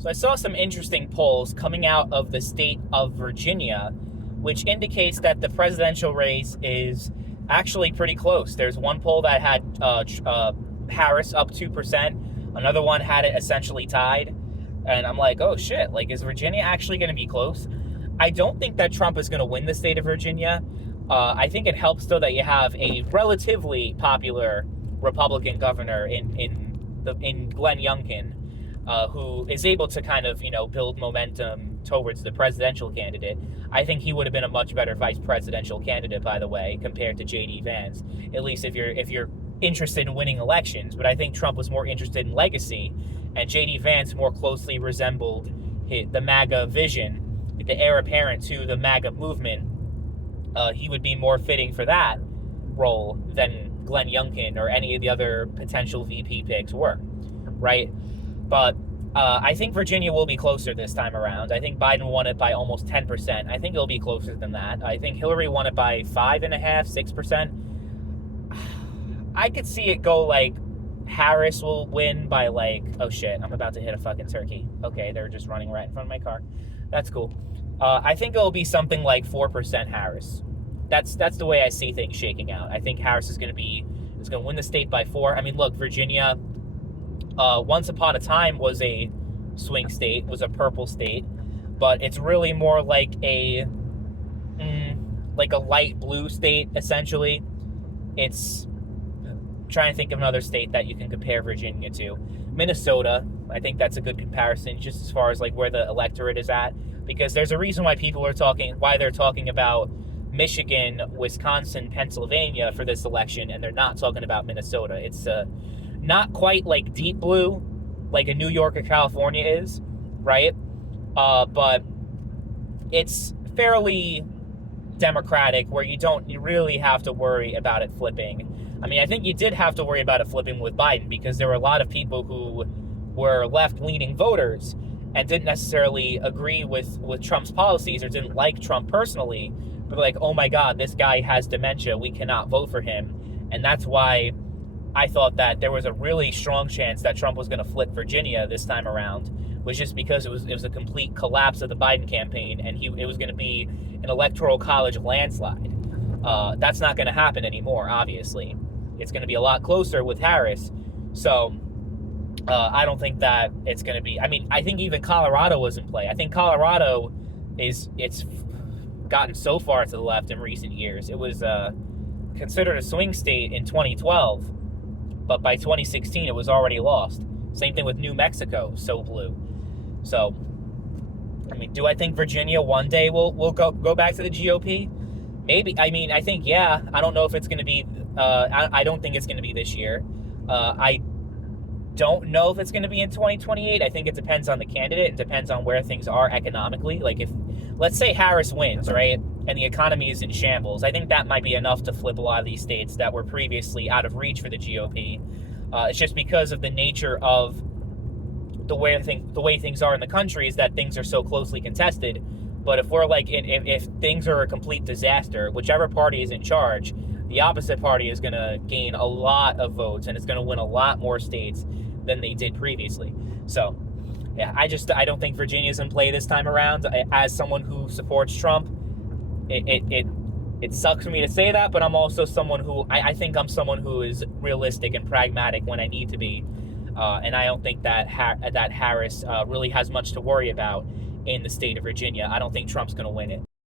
So I saw some interesting polls coming out of the state of Virginia, which indicates that the presidential race is actually pretty close. There's one poll that had Harris up 2%. Another one had it essentially tied. And I'm like, oh shit, like, is Virginia actually going to be close? I don't think that Trump is going to win the state of Virginia. I think it helps, though, that you have a relatively popular Republican governor in Glenn Youngkin, who is able to kind of, build momentum towards the presidential candidate. I think he would have been a much better vice presidential candidate, by the way, compared to J.D. Vance. At least if you're interested in winning elections. But I think Trump was more interested in legacy, and J.D. Vance more closely resembled the MAGA vision, the heir apparent to the MAGA movement. He would be more fitting for that role than Glenn Youngkin or any of the other potential VP picks were, right? But I think Virginia will be closer this time around. I think Biden won it by almost 10%. I think it'll be closer than that. I think Hillary won it by 5.5%, 6%. I could see it go like Harris will win by like, oh shit, I'm about to hit a fucking turkey. Okay, they're just running right in front of my car. That's cool. I think it'll be something like 4% Harris. That's the way I see things shaking out. I think Harris is going to win the state by 4. I mean, look, Virginia, once upon a time was a swing state, was a purple state, but it's really more like a light blue state, essentially. It's trying to think of another state that you can compare Virginia to. Minnesota, I think that's a good comparison, just as far as like where the electorate is at, because there's a reason why they're talking about Michigan, Wisconsin, Pennsylvania for this election, and they're not talking about Minnesota. It's not quite like deep blue, like a New York or California is, right? But it's fairly Democratic, where you really have to worry about it flipping. I mean, I think you did have to worry about it flipping with Biden, because there were a lot of people who were left-leaning voters and didn't necessarily agree with Trump's policies or didn't like Trump personally, but like, oh my God, this guy has dementia, we cannot vote for him. And that's why I thought that there was a really strong chance that Trump was going to flip Virginia this time around, was just because it was a complete collapse of the Biden campaign, and it was going to be an electoral college landslide. That's not going to happen anymore, obviously. It's going to be a lot closer with Harris. So I don't think that it's going to be... I mean, I think even Colorado was in play. I think Colorado it's gotten so far to the left in recent years. It was considered a swing state in 2012, but by 2016 it was already lost. Same thing with New Mexico, so blue. So, I mean, do I think Virginia one day will go back to the GOP? Maybe. I mean, I think, yeah. I don't know if it's going to be... I don't think it's going to be this year. I don't know if it's going to be in 2028. I think it depends on the candidate. It depends on where things are economically. Like, if, let's say Harris wins, right, and the economy is in shambles, I think that might be enough to flip a lot of these states that were previously out of reach for the GOP. It's just because of the nature of the way things are in the country, is that things are so closely contested. But if we're like, if things are a complete disaster, whichever party is in charge, the opposite party is going to gain a lot of votes, and it's going to win a lot more states than they did previously. So, yeah, I don't think Virginia's in play this time around. As someone who supports Trump, it sucks for me to say that, but I'm also someone who, I think I'm someone who is realistic and pragmatic when I need to be. And I don't think that Harris really has much to worry about in the state of Virginia. I don't think Trump's going to win it.